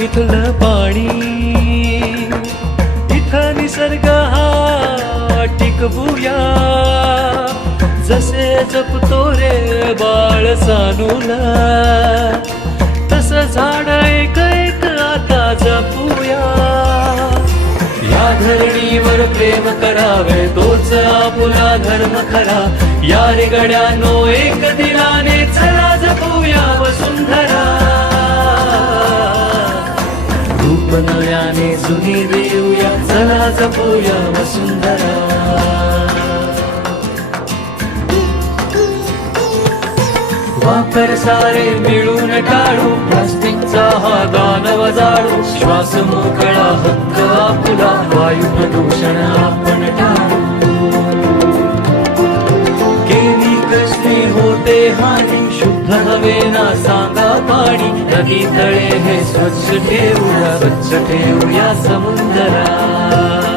इथलं पाणी, इथं निसर्ग हा टिकवूया, जसे जपतो रे बाळ सानूला, तसं झाड एक एक आता जपूया. या धरणीवर प्रेम करावे तोच आपुला धर्म खरा. या रे गड्यानो एक दिलाने चला जपूया वसुंधरा. रूप नव्याने जुनी देऊया, चला जपूया वसुंधरा. वापर सारे मिळून टाळू, प्लास्टिकचा हा दानव जाळू. श्वास मोकळा हक्क आपुला, वायू प्रदूषण आपण टाळू. केली कशी होते हानी, शुद्ध हवेना सांगा पाणी. नदी तळे हे स्वच्छ ठेवूया, स्वच्छ ठेवूया समुद्रा.